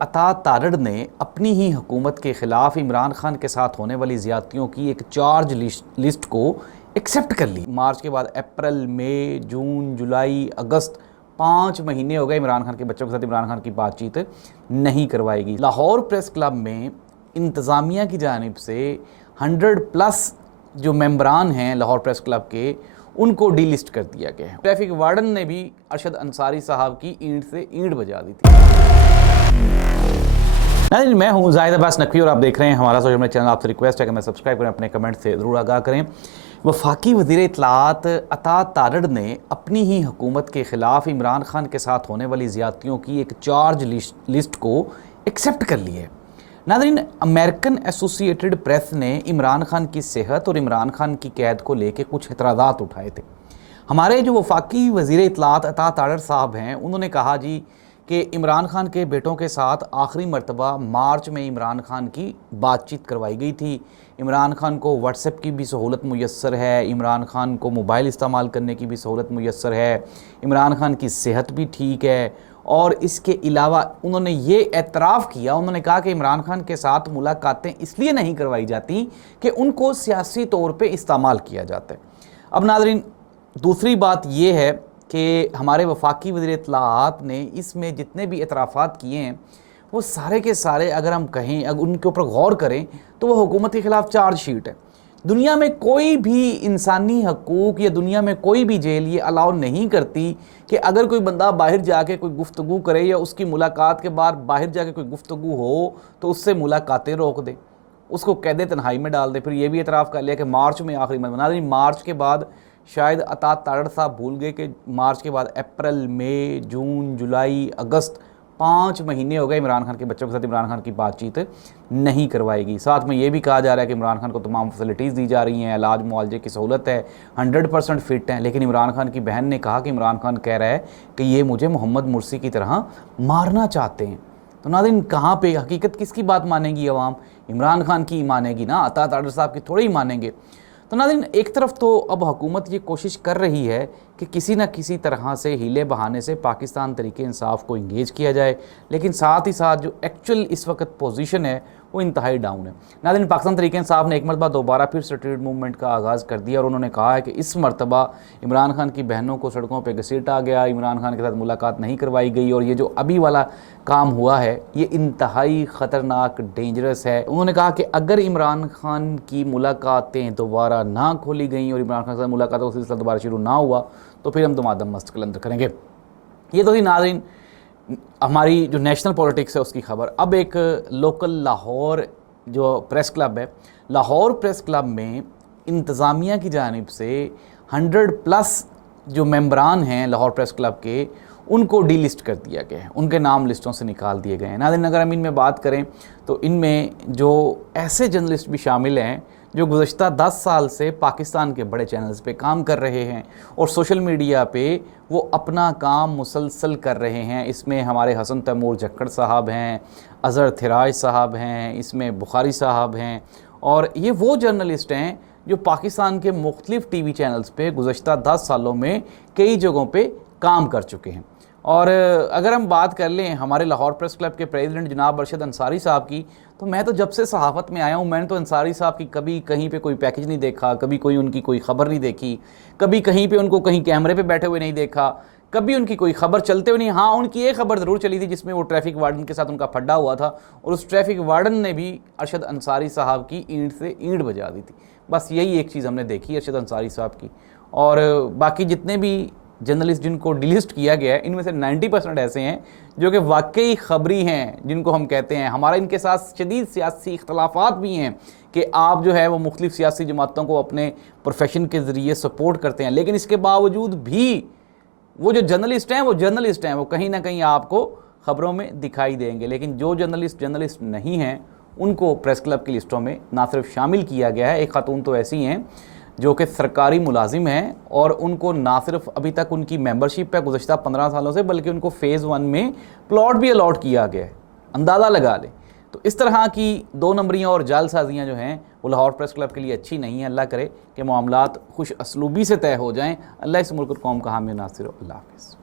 عطا تارڑ نے اپنی ہی حکومت کے خلاف عمران خان کے ساتھ ہونے والی زیادتیوں کی ایک چارج لسٹ کو ایکسیپٹ کر لی۔ مارچ کے بعد اپریل، مئی، جون، جولائی، اگست 5 مہینے ہو گئے عمران خان کے بچوں کے ساتھ عمران خان کی بات چیت نہیں کروائی گئی۔ لاہور پریس کلب میں انتظامیہ کی جانب سے 100+ جو ممبران ہیں لاہور پریس کلب کے، ان کو ڈی لسٹ کر دیا گیا ہے۔ ٹریفک وارڈن نے بھی ارشد انصاری صاحب کی اینٹ سے اینٹ بجا دی تھی۔ ناظرین، میں ہوں زاہد عباس نقوی اور آپ دیکھ رہے ہیں ہمارا سوشل میڈیا چینل۔ آپ سے ریکویسٹ ہے کہ میں سبسکرائب کریں، اپنے کمنٹ سے ضرور آگاہ کریں۔ وفاقی وزیر اطلاعات عطا تارڑ نے اپنی ہی حکومت کے خلاف عمران خان کے ساتھ ہونے والی زیادتیوں کی ایک چارج لسٹ کو ایکسیپٹ کر لی ہے۔ ناظرین، امریکن ایسوسی ایٹڈ پریس نے عمران خان کی صحت اور عمران خان کی قید کو لے کے کچھ اعتراضات اٹھائے تھے۔ ہمارے جو وفاقی وزیر اطلاعات عطا تارڑ صاحب ہیں، انہوں نے کہا کہ عمران خان کے بیٹوں کے ساتھ آخری مرتبہ مارچ میں عمران خان کی بات چیت کروائی گئی تھی۔ عمران خان کو واٹس ایپ کی بھی سہولت میسر ہے، عمران خان کو موبائل استعمال کرنے کی بھی سہولت میسر ہے، عمران خان کی صحت بھی ٹھیک ہے، اور اس کے علاوہ انہوں نے یہ اعتراف کیا، انہوں نے کہا کہ عمران خان کے ساتھ ملاقاتیں اس لیے نہیں کروائی جاتی کہ ان کو سیاسی طور پہ استعمال کیا جاتا ہے۔ اب ناظرین، دوسری بات یہ ہے کہ ہمارے وفاقی وزیر اطلاعات نے اس میں جتنے بھی اعترافات کیے ہیں وہ سارے کے سارے اگر ہم کہیں، اگر ان کے اوپر غور کریں تو وہ حکومت کے خلاف چارج شیٹ ہے۔ دنیا میں کوئی بھی انسانی حقوق یا دنیا میں کوئی بھی جیل یہ الاؤ نہیں کرتی کہ اگر کوئی بندہ باہر جا کے کوئی گفتگو کرے یا اس کی ملاقات کے بعد باہر جا کے کوئی گفتگو ہو تو اس سے ملاقاتیں روک دے، اس کو قید تنہائی میں ڈال دے۔ پھر یہ بھی اعتراف کر لیا کہ مارچ میں آخری مارچ کے بعد شاید عطا تارڑ صاحب بھول گئے کہ مارچ کے بعد اپریل، مئی، جون، جولائی، اگست 5 مہینے ہو گئے عمران خان کے بچوں کے ساتھ عمران خان کی بات چیت نہیں کروائی گئی۔ ساتھ میں یہ بھی کہا جا رہا ہے کہ عمران خان کو تمام فیسلٹیز دی جا رہی ہیں، علاج معالجے کی سہولت ہے، 100% فٹ ہیں، لیکن عمران خان کی بہن نے کہا کہ عمران خان کہہ رہا ہے کہ یہ مجھے محمد مرسی کی طرح مارنا چاہتے ہیں۔ تو ناظرین، کہاں پہ حقیقت کس کی بات مانے گی عوام؟ عمران خان کی مانے گی نا، عطا تارڑ صاحب کی تھوڑے ہی مانیں گے۔ تو ناظرین، ایک طرف تو اب حکومت یہ کوشش کر رہی ہے کہ کسی نہ کسی طرح سے ہیلے بہانے سے پاکستان تحریک انصاف کو انگیج کیا جائے، لیکن ساتھ ہی ساتھ جو ایکچوئل اس وقت پوزیشن ہے وہ انتہائی ڈاؤن ہے۔ ناظرین، پاکستان تحریک انصاف نے ایک مرتبہ دوبارہ پھر اسٹریٹ موومنٹ کا آغاز کر دیا اور انہوں نے کہا ہے کہ اس مرتبہ عمران خان کی بہنوں کو سڑکوں پہ گھسیٹا گیا، عمران خان کے ساتھ ملاقات نہیں کروائی گئی، اور یہ جو ابھی والا کام ہوا ہے یہ انتہائی خطرناک، ڈینجرس ہے۔ انہوں نے کہا کہ اگر عمران خان کی ملاقاتیں دوبارہ نہ کھولی گئیں اور عمران خان کے ساتھ ملاقاتوں کا سلسلہ دوبارہ شروع نہ ہوا تو پھر ہم دمادم مست قلندر کریں گے۔ یہ تو تھی ناظرین ہماری جو نیشنل پولیٹکس ہے اس کی خبر۔ اب ایک لوکل لاہور جو پریس کلب ہے، لاہور پریس کلب میں انتظامیہ کی جانب سے 100+ جو ممبران ہیں لاہور پریس کلب کے، ان کو ڈی لسٹ کر دیا گیا ہے، ان کے نام لسٹوں سے نکال دیے گئے ہیں۔ ناظرین، اگر ہم ان میں بات کریں تو ان میں جو ایسے جرنلسٹ بھی شامل ہیں جو گزشتہ 10 سال سے پاکستان کے بڑے چینلز پہ کام کر رہے ہیں اور سوشل میڈیا پہ وہ اپنا کام مسلسل کر رہے ہیں۔ اس میں ہمارے حسن تیمور جھکڑ صاحب ہیں، اظہر تھراج صاحب ہیں، اس میں بخاری صاحب ہیں، اور یہ وہ جرنلسٹ ہیں جو پاکستان کے مختلف ٹی وی چینلز پہ گزشتہ 10 سالوں میں کئی جگہوں پہ کام کر چکے ہیں۔ اور اگر ہم بات کر لیں ہمارے لاہور پریس کلب کے پریزیڈنٹ جناب ارشد انصاری صاحب کی، تو میں تو جب سے صحافت میں آیا ہوں میں نے تو انصاری صاحب کی کبھی کہیں پہ کوئی پیکج نہیں دیکھا، کبھی کوئی ان کی کوئی خبر نہیں دیکھی، کبھی کہیں پہ ان کو کہیں کیمرے پہ بیٹھے ہوئے نہیں دیکھا، کبھی ان کی کوئی خبر چلتے ہوئے نہیں۔ ہاں، ان کی ایک خبر ضرور چلی تھی جس میں وہ ٹریفک وارڈن کے ساتھ ان کا پھڈا ہوا تھا اور اس ٹریفک وارڈن نے بھی ارشد انصاری صاحب کی اینٹ سے اینٹ بجا دی تھی۔ بس یہی ایک چیز ہم نے دیکھی ارشد انصاری صاحب کی، اور باقی جتنے بھی جرنلسٹ جن کو ڈیلسٹ کیا گیا ہے ان میں سے 90% ایسے ہیں جو کہ واقعی خبری ہیں، جن کو ہم کہتے ہیں۔ ہمارا ان کے ساتھ شدید سیاسی اختلافات بھی ہیں کہ آپ جو ہے وہ مختلف سیاسی جماعتوں کو اپنے پروفیشن کے ذریعے سپورٹ کرتے ہیں، لیکن اس کے باوجود بھی وہ جو جرنلسٹ ہیں وہ کہیں نہ کہیں آپ کو خبروں میں دکھائی دیں گے، لیکن جو جرنلسٹ نہیں ہیں ان کو پریس کلب کی لسٹوں میں نہ صرف شامل کیا گیا ہے۔ ایک خاتون تو ایسی ہیں جو کہ سرکاری ملازم ہیں اور ان کو نہ صرف ابھی تک ان کی ممبرشپ ہے گزشتہ 15 سالوں سے، بلکہ ان کو فیز 1 میں پلاٹ بھی الاٹ کیا گیا ہے۔ اندازہ لگا لیں۔ تو اس طرح کی 2 نمبریاں اور جعل سازیاں جو ہیں وہ لاہور پریس کلب کے لیے اچھی نہیں ہیں۔ اللہ کرے کہ معاملات خوش اسلوبی سے طے ہو جائیں۔ اللہ اس ملک اور قوم کا حامی و ناصر ہو۔ اللہ حافظ۔